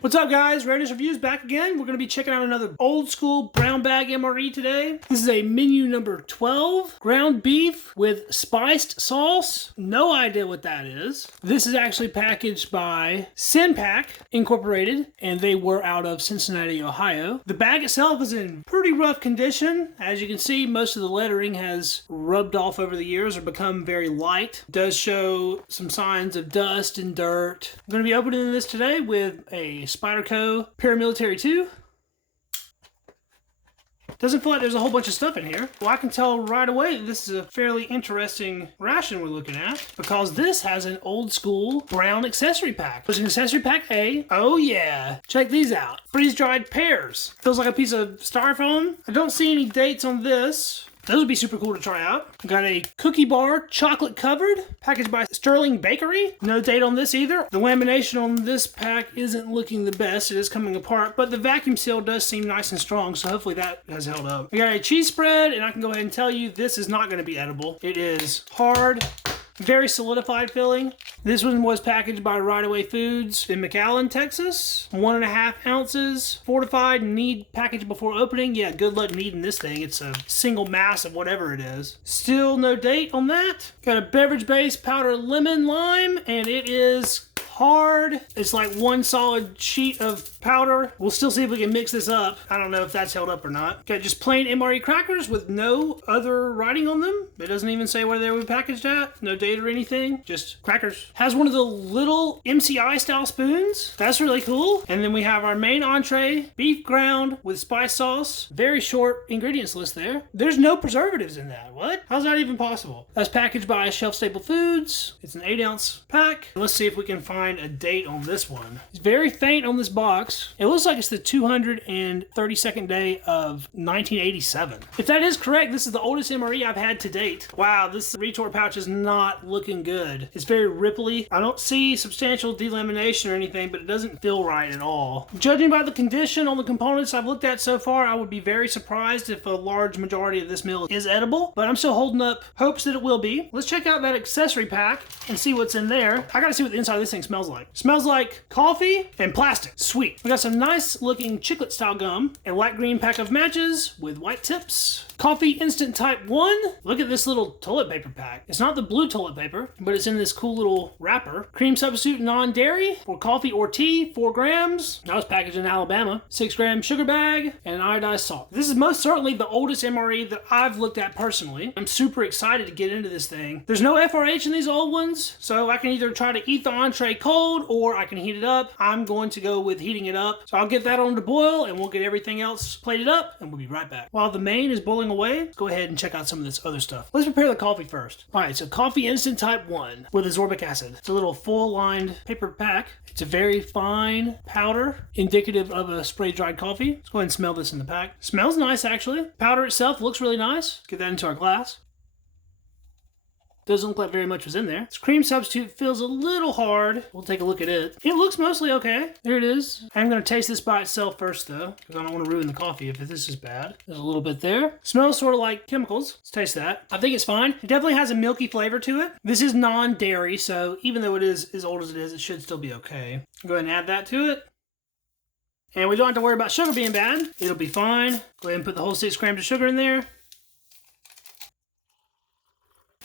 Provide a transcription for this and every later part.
What's up, guys? Readiness Reviews back again. We're going to be checking out another old school brown bag MRE today. This is a menu number 12. Ground beef with spiced sauce. No idea what that is. This is actually packaged by Sinpack Incorporated, and they were out of Cincinnati, Ohio. The bag itself is in pretty rough condition. As you can see, most of the lettering has rubbed off over the years or become very light. It does show some signs of dust and dirt. I'm going to be opening this today with a Spyderco Paramilitary 2. Doesn't feel like there's a whole bunch of stuff in here. Well, I can tell right away that this is a fairly interesting ration we're looking at, because this has an old school brown accessory pack. There's an accessory pack A. Oh yeah. Check these out. Freeze-dried pears. Feels like a piece of styrofoam. I don't see any dates on this. Those would be super cool to try out. Got a cookie bar, chocolate covered, packaged by Sterling Bakery. No date on this either. The lamination on this pack isn't looking the best. It is coming apart, but the vacuum seal does seem nice and strong, so hopefully that has held up. We got a cheese spread, and I can go ahead and tell you this is not going to be edible. It is hard. Very solidified filling. This one was packaged by Right Away Foods in McAllen, Texas. 1.5 ounces. Fortified, need package before opening. Yeah, good luck needing this thing. It's a single mass of whatever it is. Still no date on that. Got a beverage base powder lemon lime, and it is hard. It's like one solid sheet of powder. We'll still see if we can mix this up. I don't know if that's held up or not. Got just plain MRE crackers with no other writing on them. It doesn't even say where they were packaged at. No date or anything. Just crackers. Has one of the little MCI style spoons. That's really cool. And then we have our main entree, beef ground with spice sauce. Very short ingredients list there. There's no preservatives in that. What? How's that even possible? That's packaged by Shelf Stable Foods. It's an 8-ounce pack. Let's see if we can find a date on this one. It's very faint on this box. It looks like it's the 232nd day of 1987. If that is correct, this is the oldest MRE I've had to date. Wow, this retort pouch is not looking good. It's very ripply. I don't see substantial delamination or anything, but it doesn't feel right at all. Judging by the condition on the components I've looked at so far, I would be very surprised if a large majority of this meal is edible, but I'm still holding up hopes that it will be. Let's check out that accessory pack and see what's in there. I gotta see what the inside of this thing smells like. Smells like coffee and plastic. Sweet. We got some nice looking chiclet style gum, a light green pack of matches with white tips, coffee instant type 1. Look at this little toilet paper pack. It's not the blue toilet paper, but it's in this cool little wrapper. Cream substitute non-dairy for coffee or tea, 4 grams. That was packaged in Alabama. 6-gram sugar bag and iodized salt. This is most certainly the oldest MRE that I've looked at personally. I'm super excited to get into this thing. There's no FRH in these old ones, so I can either try to eat the entree cold or I can heat it up. I'm going to go with heating it up. So I'll get that on to boil and we'll get everything else plated up and we'll be right back. While the main is boiling away, let's go ahead and check out some of this other stuff. Let's prepare the coffee first. All right, so coffee instant type 1 with ascorbic acid. It's a little full lined paper pack. It's a very fine powder, indicative of a spray dried coffee. Let's go ahead and smell this in the pack. Smells nice actually. Powder itself looks really nice. Get that into our glass. Doesn't look like very much was in there. This cream substitute feels a little hard. We'll take a look at it. It looks mostly okay. There it is. I'm going to taste this by itself first though, because I don't want to ruin the coffee if this is bad. There's a little bit there. Smells sort of like chemicals. Let's taste that. I think it's fine. It definitely has a milky flavor to it. This is non-dairy, so even though it is as old as it is, it should still be okay. Go ahead and add that to it. And we don't have to worry about sugar being bad. It'll be fine. Go ahead and put the whole 6 grams of sugar in there.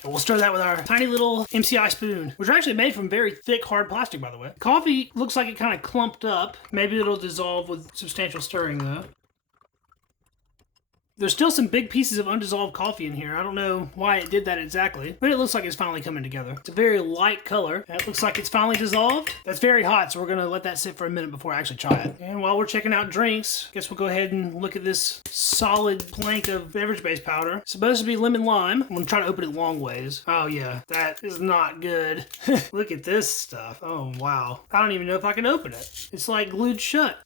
And we'll stir that with our tiny little MCI spoon, which are actually made from very thick, hard plastic, by the way. Coffee looks like it kind of clumped up. Maybe it'll dissolve with substantial stirring, though. There's still some big pieces of undissolved coffee in here. I don't know why it did that exactly, but it looks like it's finally coming together. It's a very light color. It looks like it's finally dissolved. That's very hot, so we're going to let that sit for a minute before I actually try it. And while we're checking out drinks, I guess we'll go ahead and look at this solid plank of beverage-based powder. It's supposed to be lemon lime. I'm going to try to open it long ways. Oh yeah, that is not good. Look at this stuff. Oh wow. I don't even know if I can open it. It's like glued shut.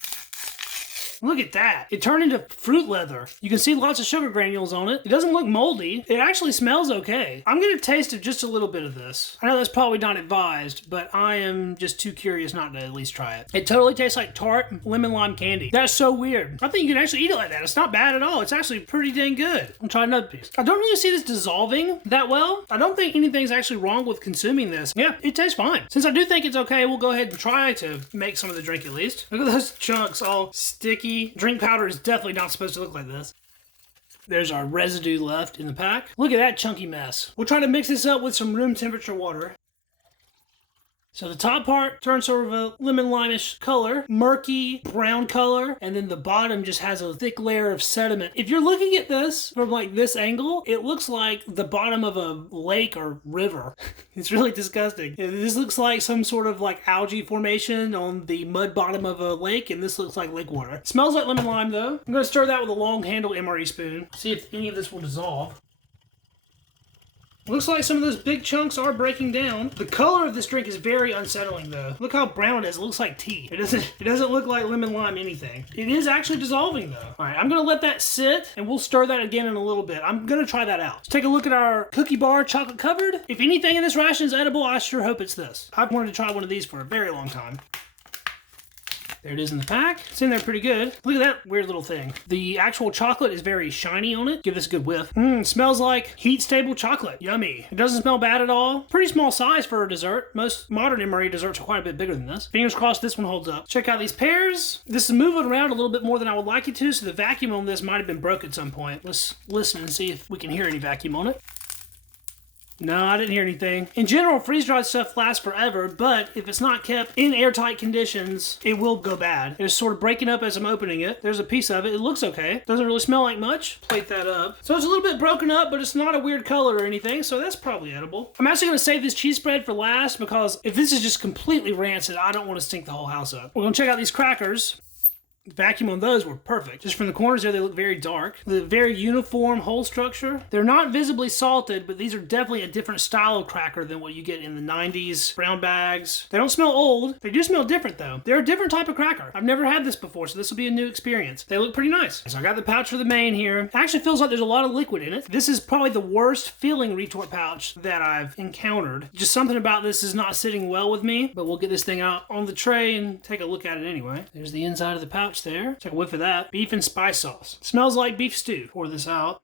Look at that. It turned into fruit leather. You can see lots of sugar granules on it. It doesn't look moldy. It actually smells okay. I'm going to taste just a little bit of this. I know that's probably not advised, but I am just too curious not to at least try it. It totally tastes like tart lemon lime candy. That's so weird. I think you can actually eat it like that. It's not bad at all. It's actually pretty dang good. I'll try another piece. I don't really see this dissolving that well. I don't think anything's actually wrong with consuming this. Yeah, it tastes fine. Since I do think it's okay, we'll go ahead and try to make some of the drink at least. Look at those chunks all sticky. Drink powder is definitely not supposed to look like this. There's our residue left in the pack. Look at that chunky mess. We'll try to mix this up with some room temperature water. So the top part turns sort of a lemon lime-ish color, murky brown color, and then the bottom just has a thick layer of sediment. If you're looking at this from like this angle, it looks like the bottom of a lake or river. It's really disgusting. This looks like some sort of like algae formation on the mud bottom of a lake, and this looks like lake water. It smells like lemon lime though. I'm gonna stir that with a long handle MRE spoon, see if any of this will dissolve. Looks like some of those big chunks are breaking down. The color of this drink is very unsettling though. Look how brown it is. It looks like tea. It doesn't look like lemon lime anything. It is actually dissolving though. All right, I'm gonna let that sit and we'll stir that again in a little bit. I'm gonna try that out. Let's take a look at our cookie bar chocolate covered. If anything in this ration is edible, I sure hope it's this. I've wanted to try one of these for a very long time. There it is in the pack. It's in there pretty good. Look at that weird little thing. The actual chocolate is very shiny on it. Give this a good whiff. Smells like heat-stable chocolate. Yummy. It doesn't smell bad at all. Pretty small size for a dessert. Most modern MRE desserts are quite a bit bigger than this. Fingers crossed this one holds up. Check out these pears. This is moving around a little bit more than I would like it to, so the vacuum on this might have been broke at some point. Let's listen and see if we can hear any vacuum on it. No, I didn't hear anything. In general, freeze-dried stuff lasts forever, but if it's not kept in airtight conditions, it will go bad. It's sort of breaking up as I'm opening it. There's a piece of it. It looks okay. Doesn't really smell like much. Plate that up. So it's a little bit broken up, but it's not a weird color or anything, so that's probably edible. I'm actually going to save this cheese spread for last because if this is just completely rancid, I don't want to stink the whole house up. We're going to check out these crackers. Vacuum on those were perfect. Just from the corners there, they look very dark. The very uniform hole structure. They're not visibly salted, but these are definitely a different style of cracker than what you get in the 90s brown bags. They don't smell old. They do smell different though. They're a different type of cracker. I've never had this before, so this will be a new experience. They look pretty nice. So I got the pouch for the main here. It actually feels like there's a lot of liquid in it. This is probably the worst feeling retort pouch that I've encountered. Just something about this is not sitting well with me, but we'll get this thing out on the tray and take a look at it anyway. There's the inside of the pouch there. Take a whiff of that. Beef and spice sauce. Smells like beef stew. Pour this out.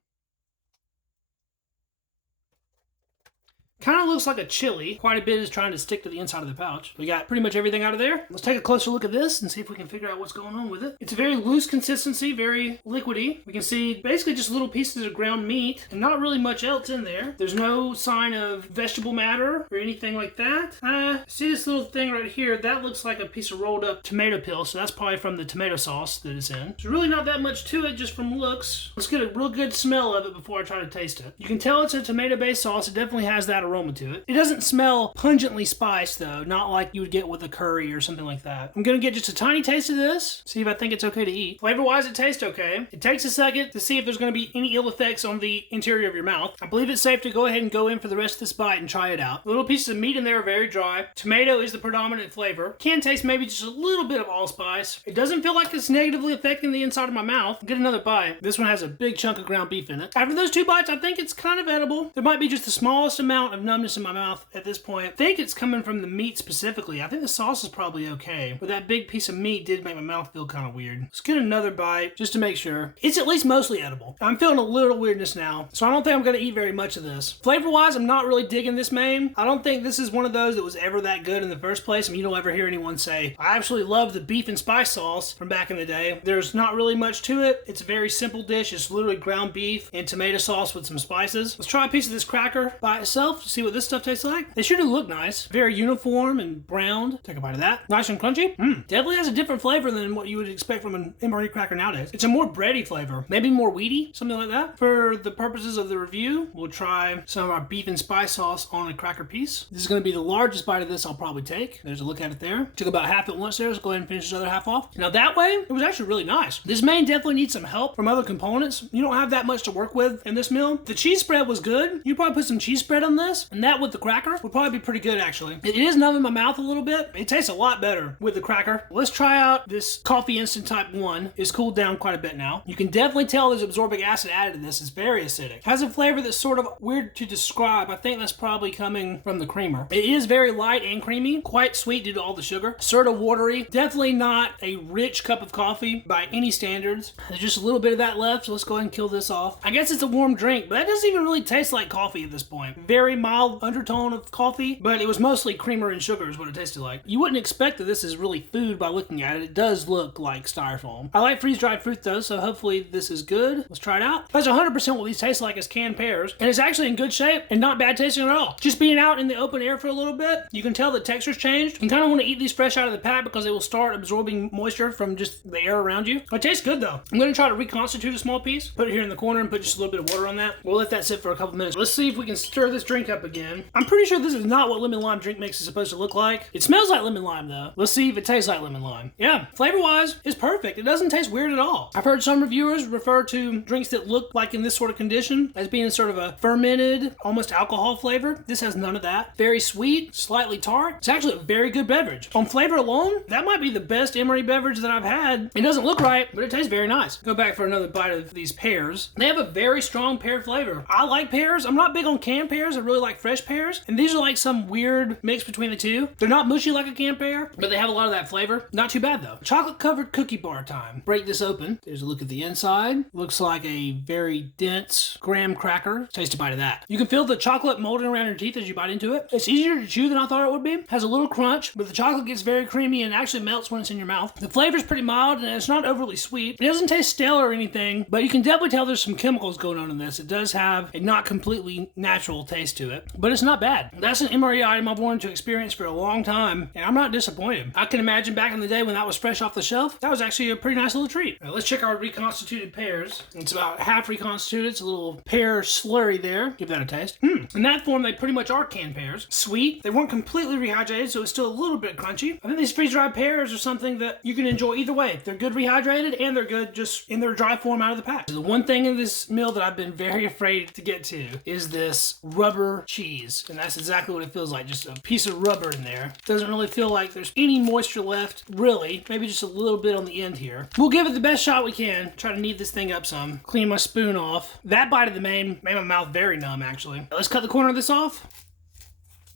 Kind of looks like a chili. Quite a bit is trying to stick to the inside of the pouch. We got pretty much everything out of there. Let's take a closer look at this and see if we can figure out what's going on with it. It's a very loose consistency, very liquidy. We can see basically just little pieces of ground meat and not really much else in there. There's no sign of vegetable matter or anything like that. See this little thing right here? That looks like a piece of rolled up tomato peel, so that's probably from the tomato sauce that it's in. There's really not that much to it just from looks. Let's get a real good smell of it before I try to taste it. You can tell it's a tomato-based sauce. It definitely has that aroma to it. It doesn't smell pungently spiced though, not like you would get with a curry or something like that. I'm gonna get just a tiny taste of this, see if I think it's okay to eat. Flavor-wise, it tastes okay. It takes a second to see if there's gonna be any ill effects on the interior of your mouth. I believe it's safe to go ahead and go in for the rest of this bite and try it out. Little pieces of meat in there are very dry. Tomato is the predominant flavor. Can taste maybe just a little bit of allspice. It doesn't feel like it's negatively affecting the inside of my mouth. Get another bite. This one has a big chunk of ground beef in it. After those two bites, I think it's kind of edible. There might be just the smallest amount of numbness in my mouth at this point. I think it's coming from the meat specifically. I think the sauce is probably okay, but that big piece of meat did make my mouth feel kind of weird. Let's get another bite just to make sure. It's at least mostly edible. I'm feeling a little weirdness now, so I don't think I'm going to eat very much of this. Flavor-wise, I'm not really digging this main. I don't think this is one of those that was ever that good in the first place. I mean, you don't ever hear anyone say, I absolutely love the beef and spice sauce from back in the day. There's not really much to it. It's a very simple dish. It's literally ground beef and tomato sauce with some spices. Let's try a piece of this cracker by itself to see what this stuff tastes like. They sure do look nice. Very uniform and browned. Take a bite of that. Nice and crunchy. Definitely has a different flavor than what you would expect from an MRE cracker nowadays. It's a more bready flavor. Maybe more weedy, something like that. For the purposes of the review, we'll try some of our beef and spice sauce on a cracker piece. This is going to be the largest bite of this I'll probably take. There's a look at it there. Took about half at once there. Let's go ahead and finish this other half off. Now that way, it was actually really nice. This main definitely needs some help from other components. You don't have that much to work with in this meal. The cheese spread was good. You probably put some cheese spread on this. this, and that with the cracker would probably be pretty good, actually. It is numb in my mouth a little bit. It tastes a lot better with the cracker. Let's try out this Coffee Instant Type 1. It's cooled down quite a bit now. You can definitely tell there's absorbic acid added to this. It's very acidic. Has a flavor that's sort of weird to describe. I think that's probably coming from the creamer. It is very light and creamy, quite sweet due to all the sugar. Sort of watery. Definitely not a rich cup of coffee by any standards. There's just a little bit of that left, so let's go ahead and kill this off. I guess it's a warm drink, but that doesn't even really taste like coffee at this point. Very mild undertone of coffee, but it was mostly creamer and sugar is what it tasted like. You wouldn't expect that this is really food by looking at it. It does look like styrofoam. I like freeze-dried fruit though, so hopefully this is good. Let's try it out. That's 100% what these taste like is canned pears, and it's actually in good shape and not bad tasting at all. Just being out in the open air for a little bit, you can tell the texture's changed. You kind of want to eat these fresh out of the pack because they will start absorbing moisture from just the air around you. It tastes good though. I'm going to try to reconstitute a small piece, put it here in the corner and put just a little bit of water on that. We'll let that sit for a couple minutes. Let's see if we can stir this drink up again. I'm pretty sure this is not what lemon lime drink mix is supposed to look like. It smells like lemon lime though. Let's see if it tastes like lemon lime. Yeah, flavor wise, it's perfect. It doesn't taste weird at all. I've heard some reviewers refer to drinks that look like in this sort of condition as being sort of a fermented, almost alcohol flavor. This has none of that. Very sweet, slightly tart. It's actually a very good beverage. On flavor alone, that might be the best MRE beverage that I've had. It doesn't look right, but it tastes very nice. Go back for another bite of these pears. They have a very strong pear flavor. I like pears. I'm not big on canned pears. I really like fresh pears. And these are like some weird mix between the two. They're not mushy like a canned pear, but they have a lot of that flavor. Not too bad though. Chocolate covered cookie bar time. Break this open. There's a look at the inside. Looks like a very dense graham cracker. Taste a bite of that. You can feel the chocolate molding around your teeth as you bite into it. It's easier to chew than I thought it would be. Has a little crunch, but the chocolate gets very creamy and actually melts when it's in your mouth. The flavor's pretty mild and it's not overly sweet. It doesn't taste stale or anything, but you can definitely tell there's some chemicals going on in this. It does have a not completely natural taste to it, but it's not bad. That's an MRE item I've wanted to experience for a long time, and I'm not disappointed. I can imagine back in the day when that was fresh off the shelf, that was actually a pretty nice little treat. Now, let's check our reconstituted pears. It's about half reconstituted. It's a little pear slurry there. Give that a taste. In that form, they pretty much are canned pears. Sweet. They weren't completely rehydrated, so it's still a little bit crunchy. I think these freeze-dried pears are something that you can enjoy either way. They're good rehydrated, and they're good just in their dry form out of the pack. So the one thing in this meal that I've been very afraid to get to is this rubber cheese, and that's exactly what it feels like. Just a piece of rubber in there. Doesn't really feel like there's any moisture left, really. Maybe just a little bit on the end here. We'll give it the best shot we can. Try to knead this thing up some. Clean my spoon off. That bite of the main made my mouth very numb, actually. Let's cut the corner of this off.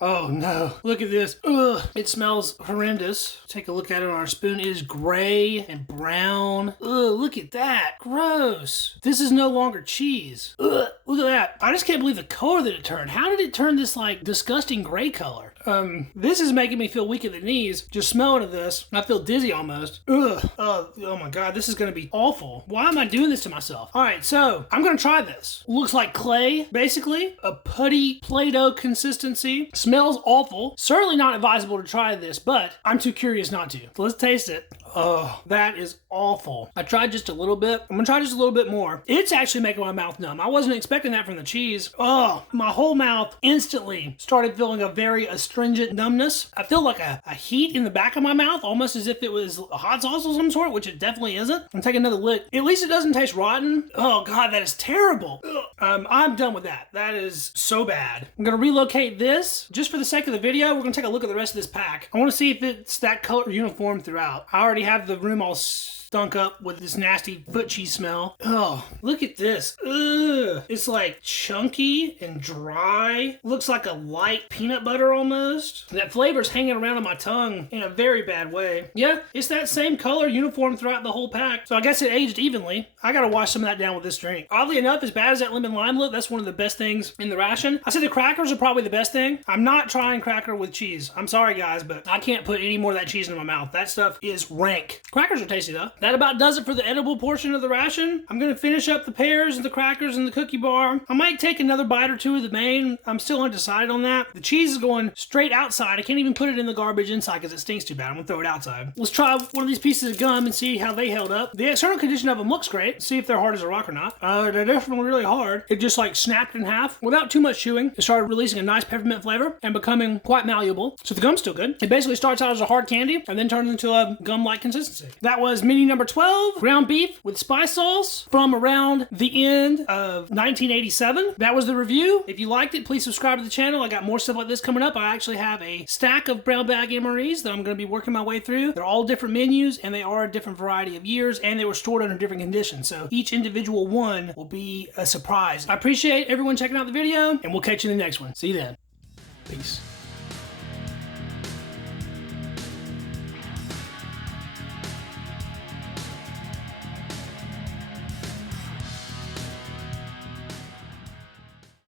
Oh no, look at this. Ugh, it smells horrendous. Take a look at it on our spoon. It is gray and brown. Ugh, look at that. Gross. This is no longer cheese. Ugh, look at that. I just can't believe the color that it turned. How did it turn this like disgusting gray color? This is making me feel weak at the knees. Just smelling of this, I feel dizzy almost. Ugh. Oh my God, this is gonna be awful. Why am I doing this to myself? All right, so I'm gonna try this. Looks like clay, basically. A putty Play-Doh consistency. Smells awful. Certainly not advisable to try this, but I'm too curious not to. So let's taste it. Oh, that is awful. I tried just a little bit. I'm gonna try just a little bit more. It's actually making my mouth numb. I wasn't expecting that from the cheese. Oh, my whole mouth instantly started feeling a very astringent numbness. I feel like a heat in the back of my mouth, almost as if it was a hot sauce of some sort, which it definitely isn't. I'm taking another lick. At least it doesn't taste rotten. Oh God, that is terrible. I'm done with that. That is so bad. I'm gonna relocate this. Just for the sake of the video, we're gonna take a look at the rest of this pack. I wanna see if it's that color uniform throughout. I already have the room all stunk up with this nasty foot cheese smell. Oh, look at this. Ugh. It's like chunky and dry. Looks like a light peanut butter almost. That flavor's hanging around on my tongue in a very bad way. Yeah, it's that same color uniform throughout the whole pack. So I guess it aged evenly. I gotta wash some of that down with this drink. Oddly enough, as bad as that lemon lime look, that's one of the best things in the ration. I say the crackers are probably the best thing. I'm not trying cracker with cheese. I'm sorry guys, but I can't put any more of that cheese in my mouth. That stuff is rank. Crackers are tasty though. That about does it for the edible portion of the ration. I'm gonna finish up the pears and the crackers and the cookie bar. I might take another bite or two of the main. I'm still undecided on that. The cheese is going straight outside. I can't even put it in the garbage inside because it stinks too bad. I'm gonna throw it outside. Let's try one of these pieces of gum and see how they held up. The external condition of them looks great. See if they're hard as a rock or not. They're definitely really hard. It just like snapped in half without too much chewing. It started releasing a nice peppermint flavor and becoming quite malleable. So the gum's still good. It basically starts out as a hard candy and then turns into a gum-like consistency. That was mini number 12, ground beef with spice sauce from around the end of 1987. That was the review. If you liked it, please subscribe to the channel. I got more stuff like this coming up. I actually have a stack of brown bag MREs that I'm going to be working my way through. They're all different menus, and they are a different variety of years, and they were stored under different conditions. So each individual one will be a surprise. I appreciate everyone checking out the video, and we'll catch you in the next one. See you then. Peace.